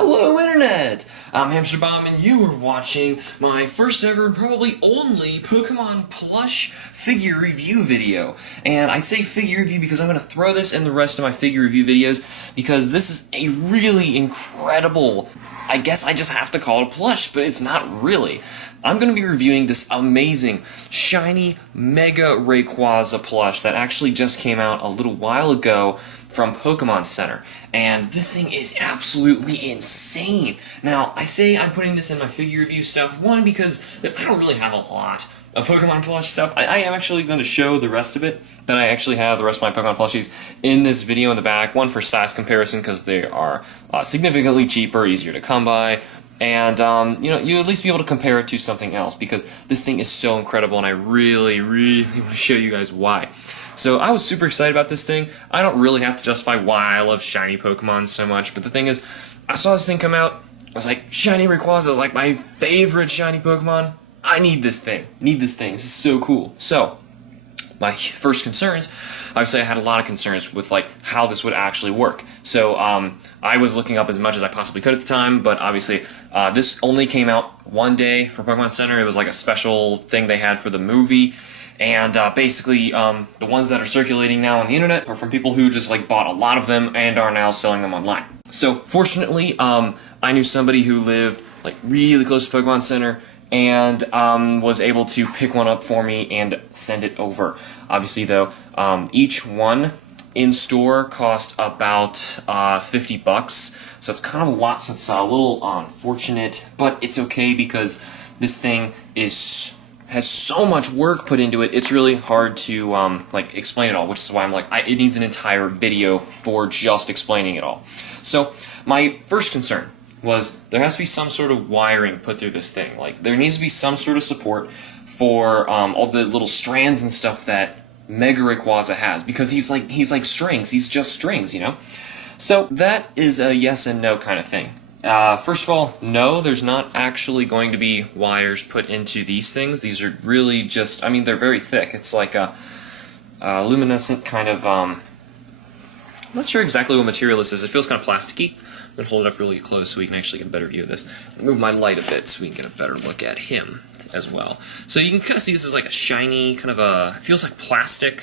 Hello Internet! I'm HamsterBomb and you are watching my first ever and probably only Pokemon Plush figure review video. And I say figure review because I'm going to throw this in the rest of my figure review videos because this is a really incredible, I guess I just have to call it a plush, but it's not really. I'm going to be reviewing this amazing, shiny, mega Rayquaza plush that actually just came out a little while ago from Pokemon Center. And this thing is absolutely insane. Now, I say I'm putting this in my figure review stuff, one, because I don't really have a lot of Pokemon plush stuff. I am actually going to show the rest of it, that I actually have the rest of my Pokemon plushies in this video in the back. One, for size comparison, because they are significantly cheaper, easier to come by. And, you at least be able to compare it to something else, because this thing is so incredible, and I really, really want to show you guys why. So, I was super excited about this thing. I don't really have to justify why I love shiny Pokemon so much, but the thing is, I saw this thing come out, I was like, shiny Rayquaza is like my favorite shiny Pokemon. I need this thing. This is so cool. So, my first concerns, obviously I had a lot of concerns with like how this would actually work. So I was looking up as much as I possibly could at the time, but obviously this only came out one day for Pokemon Center. It was like a special thing they had for the movie, and basically the ones that are circulating now on the internet are from people who just like bought a lot of them and are now selling them online. So fortunately I knew somebody who lived like really close to Pokemon Center and was able to pick one up for me and send it over. Obviously, though, each one in store cost about $50, so it's kind of a lot, so it's a little unfortunate, but it's okay because this thing has so much work put into it. It's really hard to like explain it all, which is why I'm like, it needs an entire video for just explaining it all. So my first concern was there has to be some sort of wiring put through this thing. Like, there needs to be some sort of support for all the little strands and stuff that Mega Rayquaza has, because he's like strings. He's just strings, you know? So that is a yes and no kind of thing. First of all, no, there's not actually going to be wires put into these things. These are really just, I mean, they're very thick. It's like a luminescent kind of, I'm not sure exactly what material this is. It feels kind of plasticky. I'm going to hold it up really close so we can actually get a better view of this. Move my light a bit so we can get a better look at him as well. So you can kind of see this is like a shiny, kind of a, it feels like plastic,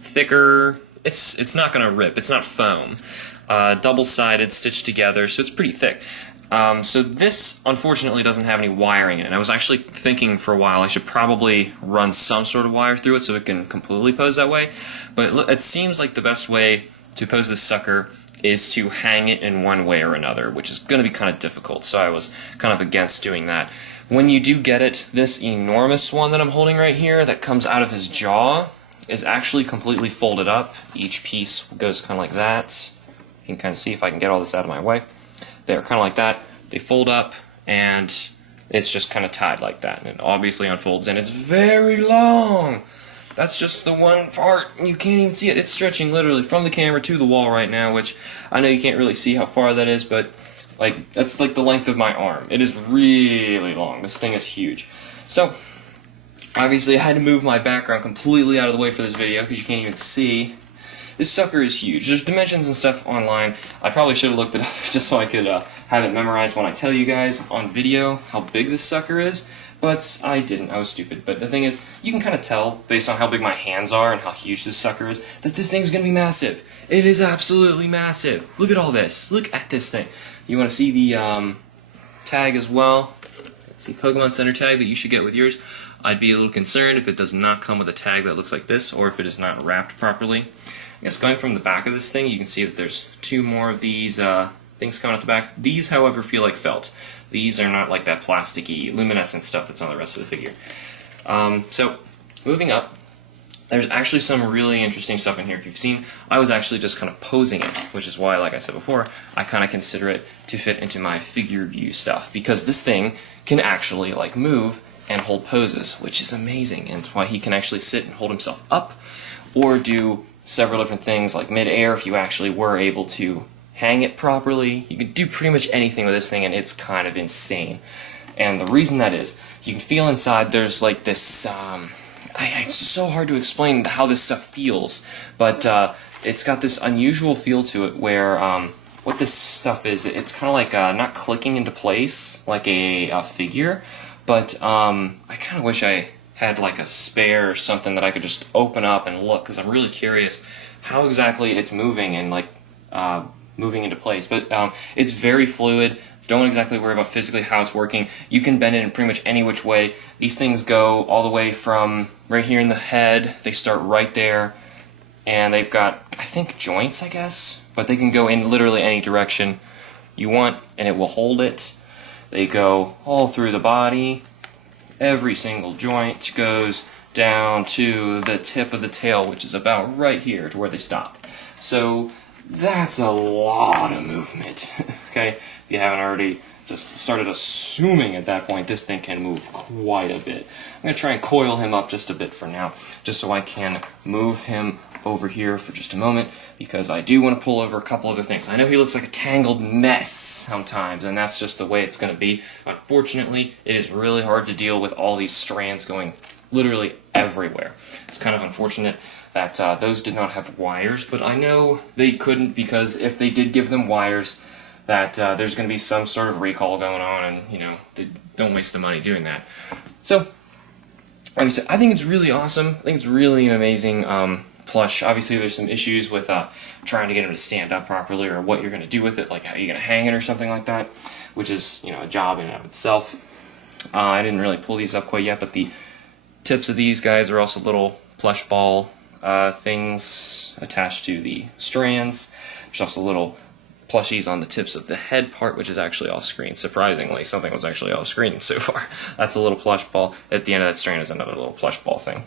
thicker. It's not going to rip. It's not foam. Double-sided, stitched together, so it's pretty thick. So this, unfortunately, doesn't have any wiring in it. I was actually thinking for a while I should probably run some sort of wire through it so it can completely pose that way. But it seems like the best way to pose this sucker is to hang it in one way or another, which is going to be kind of difficult, so I was kind of against doing that. When you do get it, this enormous one that I'm holding right here that comes out of his jaw is actually completely folded up. Each piece goes kind of like that. You can kind of see if I can get all this out of my way. They're kind of like that. They fold up, and it's just kind of tied like that, and it obviously unfolds, and it's very long. That's just the one part, and you can't even see it. It's stretching literally from the camera to the wall right now, which I know you can't really see how far that is, but like that's like the length of my arm. It is really long. This thing is huge. So, obviously I had to move my background completely out of the way for this video because you can't even see. This sucker is huge. There's dimensions and stuff online. I probably should have looked it up just so I could have it memorized when I tell you guys on video how big this sucker is. But I didn't. I was stupid. But the thing is, you can kind of tell, based on how big my hands are and how huge this sucker is, that this thing's going to be massive. It is absolutely massive. Look at all this. Look at this thing. You want to see the tag as well? It's the Pokemon Center tag that you should get with yours. I'd be a little concerned if it does not come with a tag that looks like this, or if it is not wrapped properly. I guess going from the back of this thing, you can see that there's two more of these things coming out the back. These, however, feel like felt. These are not like that plasticky, luminescent stuff that's on the rest of the figure. So, moving up, there's actually some really interesting stuff in here. If you've seen, I was actually just kind of posing it, which is why, like I said before, I kind of consider it to fit into my figure view stuff, because this thing can actually like move and hold poses, which is amazing, and it's why he can actually sit and hold himself up, or do several different things like mid-air if you actually were able to hang it properly. You can do pretty much anything with this thing, and it's kind of insane. And the reason that is, you can feel inside there's like this, it's so hard to explain how this stuff feels, but it's got this unusual feel to it where what this stuff is. It's kind of like not clicking into place like a figure, but I kind of wish I had like a spare or something that I could just open up and look, because I'm really curious how exactly it's moving and like moving into place. But it's very fluid. Don't exactly worry about physically how it's working. You can bend it in pretty much any which way. These things go all the way from right here in the head. They start right there, and they've got, I think, joints, I guess, but they can go in literally any direction you want, and it will hold it. They go all through the body. Every single joint goes down to the tip of the tail, which is about right here to where they stop. So that's a lot of movement. Okay, if you haven't already just started assuming at that point, this thing can move quite a bit. I'm going to try and coil him up just a bit for now, just so I can move him over here for just a moment, because I do want to pull over a couple other things. I know he looks like a tangled mess sometimes, and that's just the way it's going to be. Unfortunately, it is really hard to deal with all these strands going literally everywhere. It's kind of unfortunate that those did not have wires, but I know they couldn't, because if they did give them wires, that there's going to be some sort of recall going on, and, you know, they don't waste the money doing that. So, like I said, I think it's really awesome. I think it's really an amazing plush. Obviously, there's some issues with trying to get him to stand up properly, or what you're going to do with it, like how you're going to hang it or something like that, which is, you know, a job in and of itself. I didn't really pull these up quite yet, but the tips of these guys are also little plush ball things attached to the strands. There's also little plushies on the tips of the head part, which is actually off screen. Surprisingly, something was actually off screen so far. That's a little plush ball. At the end of that strand is another little plush ball thing.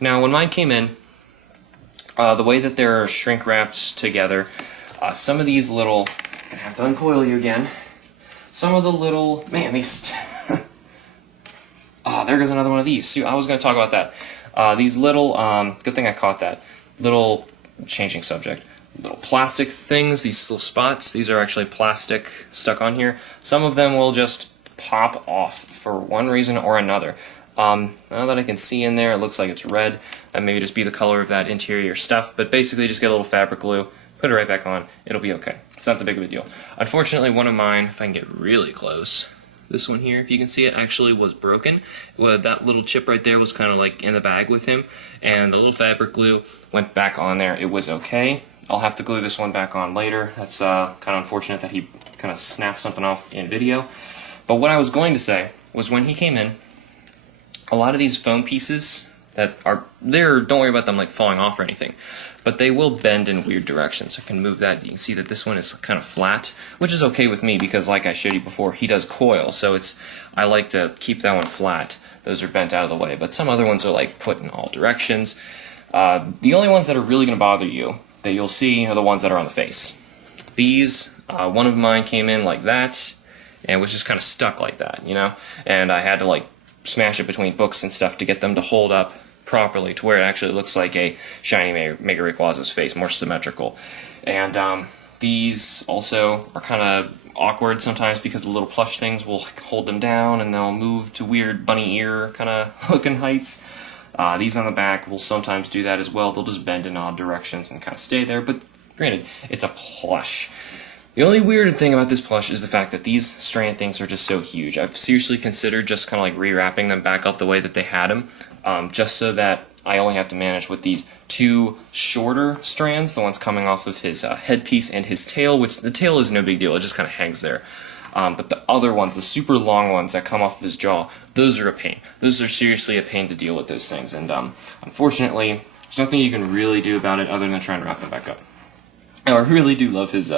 Now, when mine came in, the way that they're shrink wrapped together, some of these little, I'm gonna have to uncoil you again. Some of the little, man, these, there goes another one of these. See, I was gonna talk about that. These little, good thing I caught that, little, changing subject, little plastic things, these little spots, these are actually plastic stuck on here. Some of them will just pop off for one reason or another. Now that I can see in there, it looks like it's red. That may just be the color of that interior stuff, but basically just get a little fabric glue, put it right back on, it'll be okay. It's not that big of a deal. Unfortunately, one of mine, if I can get really close, this one here, if you can see it, actually was broken. Well, that little chip right there was kind of like in the bag with him, and the little fabric glue went back on there. It was okay. I'll have to glue this one back on later. That's kind of unfortunate that he kind of snapped something off in video. But what I was going to say was, when he came in, a lot of these foam pieces that are there, don't worry about them like falling off or anything, but they will bend in weird directions. I can move that. You can see that this one is kind of flat, which is okay with me, because like I showed you before, he does coil, so I like to keep that one flat. Those are bent out of the way, but some other ones are like put in all directions. The only ones that are really going to bother you, that you'll see, are the ones that are on the face. These, one of mine came in like that, and was just kind of stuck like that, you know, and I had to like smash it between books and stuff to get them to hold up properly to where it actually looks like a shiny Mega Rayquaza's face, more symmetrical. And these also are kind of awkward sometimes, because the little plush things will hold them down and they'll move to weird bunny ear kind of looking heights. These on the back will sometimes do that as well. They'll just bend in odd directions and kind of stay there, but granted, it's a plush. The only weird thing about this plush is the fact that these strand things are just so huge. I've seriously considered just kind of like rewrapping them back up the way that they had them, just so that I only have to manage with these two shorter strands, the ones coming off of his headpiece and his tail, which the tail is no big deal, it just kind of hangs there. But the other ones, the super long ones that come off of his jaw, those are a pain. Those are seriously a pain to deal with, those things, and unfortunately, there's nothing you can really do about it other than try and wrap them back up. Now, I really do love his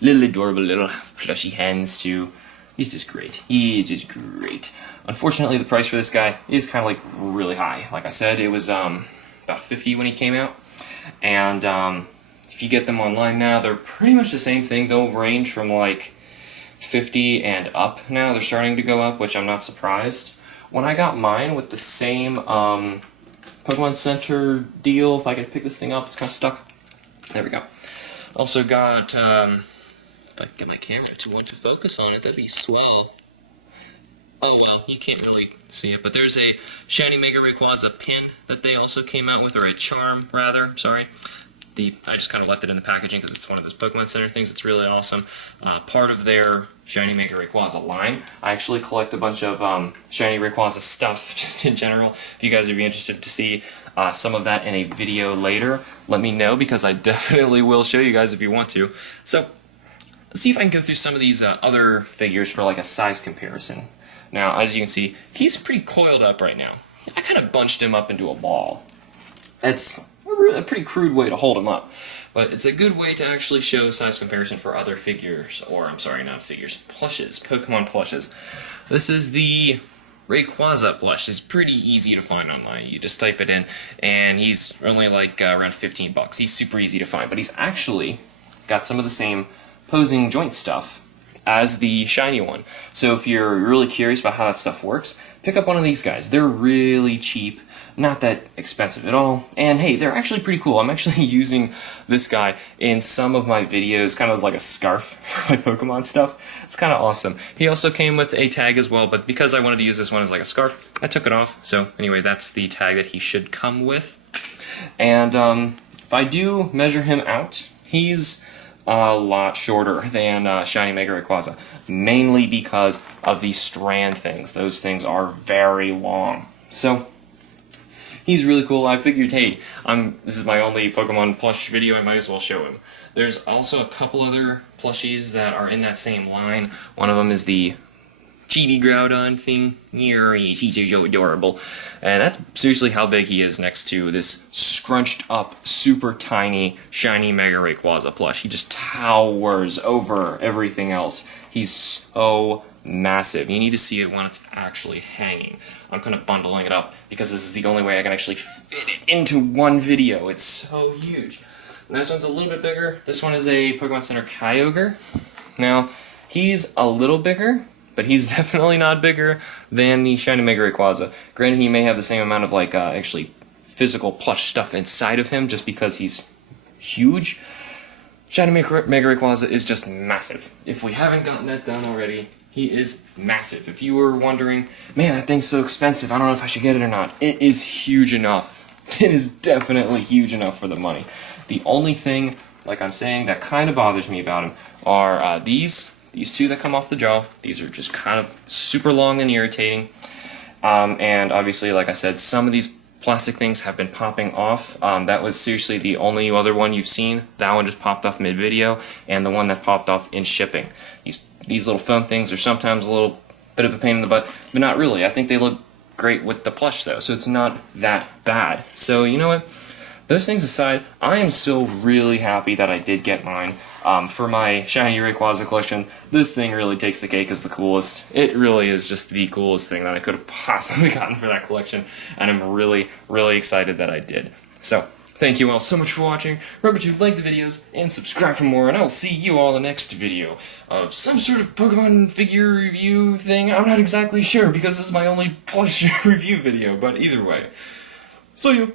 little adorable little plushy hands too. He's just great. He's just great. Unfortunately, the price for this guy is kind of like really high. Like I said, it was about $50 when he came out, and if you get them online now, they're pretty much the same thing. They'll range from like $50 and up now. They're starting to go up, which I'm not surprised. When I got mine with the same Pokemon Center deal, if I can pick this thing up, it's kind of stuck. There we go. Also got, if I can get my camera to want to focus on it, that'd be swell. Oh well, you can't really see it, but there's a shiny Mega Rayquaza pin that they also came out with, or a charm, rather, sorry. I just kind of left it in the packaging because it's one of those Pokemon Center things. It's really awesome. Part of their Shiny Mega Rayquaza line. I actually collect a bunch of Shiny Rayquaza stuff just in general. If you guys would be interested to see some of that in a video later, let me know because I definitely will show you guys if you want to. So, let's see if I can go through some of these other figures for like a size comparison. Now, as you can see, he's pretty coiled up right now. I kind of bunched him up into a ball. It's a pretty crude way to hold him up, but it's a good way to actually show size comparison for other figures, or I'm sorry, not figures, plushes, Pokemon plushes. This is the Rayquaza plush. It's pretty easy to find online. You just type it in, and he's only like around 15 bucks. He's super easy to find, but he's actually got some of the same posing joint stuff as the shiny one. So if you're really curious about how that stuff works, pick up one of these guys. They're really cheap. Not that expensive at all, and hey, they're actually pretty cool. I'm actually using this guy in some of my videos, kind of as like a scarf for my Pokemon stuff. It's kind of awesome. He also came with a tag as well, but because I wanted to use this one as like a scarf, I took it off. So anyway, that's the tag that he should come with. And if I do measure him out, he's a lot shorter than Shiny Mega Rayquaza, mainly because of these strand things. Those things are very long. So he's really cool. I figured, hey, this is my only Pokemon plush video, I might as well show him. There's also a couple other plushies that are in that same line. One of them is the Chibi Groudon thing. He's so adorable. And that's seriously how big he is next to this scrunched up, super tiny, shiny Mega Rayquaza plush. He just towers over everything else. He's so massive. You need to see it when it's actually hanging. I'm kind of bundling it up because this is the only way I can actually fit it into one video. It's so huge. And this one's a little bit bigger. This one is a Pokemon Center Kyogre. Now, he's a little bigger, but he's definitely not bigger than the Shiny Mega Rayquaza. Granted, he may have the same amount of like actually physical plush stuff inside of him just because he's huge. Shiny Mega Rayquaza is just massive. If we haven't gotten that done already, he is massive. If you were wondering, man, that thing's so expensive, I don't know if I should get it or not, it is huge enough. It is definitely huge enough for the money. The only thing, like I'm saying, that kind of bothers me about him are these two that come off the jaw. These are just kind of super long and irritating. And obviously, like I said, some of these plastic things have been popping off. That was seriously the only other one you've seen. That one just popped off mid-video, and the one that popped off in shipping. These little foam things are sometimes a little bit of a pain in the butt, but not really. I think they look great with the plush, though, so it's not that bad. So, you know what? Those things aside, I am still really happy that I did get mine. For my Shiny Rayquaza collection, this thing really takes the cake as the coolest. It really is just the coolest thing that I could have possibly gotten for that collection, and I'm really, really excited that I did. So, thank you all so much for watching. Remember to like the videos and subscribe for more, and I'll see you all in the next video of some sort of Pokemon figure review thing. I'm not exactly sure because this is my only plush review video, but either way. See you!